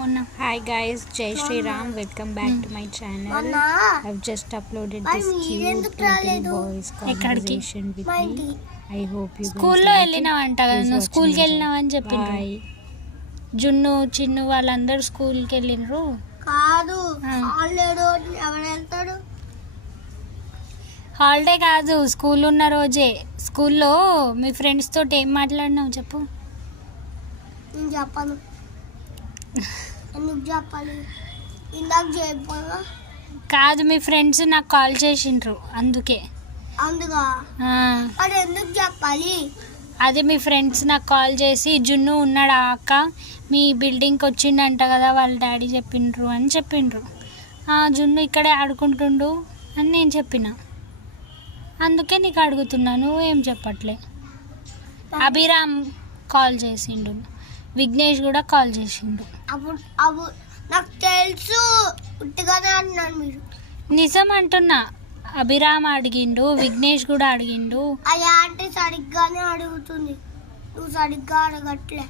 మొన్న. Hi guys, జై Sriram. Welcome back to my channel. I've just uploaded this cute little boys conversation with me. I hope you guys స్కూల్లో like వెళ్ళినావంట it. కదా, Please నువ్వు watch స్కూల్కి my వెళ్ళినావని channel. చెప్పిండ్రు. Bye. జున్ను చిన్ను వాళ్ళందరూ స్కూల్కి వెళ్ళిండ్రు. కాదు హాలిడే రోజు ఎవరు వెళ్తాడు? హాలిడే కాదు, స్కూల్ ఉన్న రోజే. స్కూల్లో మీ ఫ్రెండ్స్ తోటి ఏం మాట్లాడినావు చెప్పు. నేను చెప్పను. ఎందుకు చెప్పాలి? ఇందాక చెప్పాను కాదు, మీ ఫ్రెండ్స్ నాకు కాల్ చేసిండ్రు అందుకే. అందుగా ఆ, మరి ఎందుకు చెప్పాలి? అదే మీ ఫ్రెండ్స్ నాకు కాల్ చేసి జున్ను ఉన్నాడా అక్క, మీ బిల్డింగ్కి వచ్చిండంట కదా వాళ్ళ డాడీ చెప్పిండ్రు అని చెప్పిండ్రు. జున్ను ఇక్కడే ఆడుకుంటుండు అని నేను చెప్పిన. అందుకే నీకు అడుగుతున్నాను, ఏం చెప్పట్లే. అభిరామ్ కాల్ చేసిండు, విఘ్నేష్ కూడా కాల్ చేసిండు. అప్పుడు అప్పుడు నాకు తెలుసు, ఉట్టిగానే అంటున్నాను. మీరు నిజం అంటున్నా, అభిరామ్ అడిగిండు, విఘ్నేష్ కూడా అడిగిండు. ఆ ఆంటీ సరిగ్గానే అడుగుతుంది, నువ్వు సరిగ్గా అడగట్లే.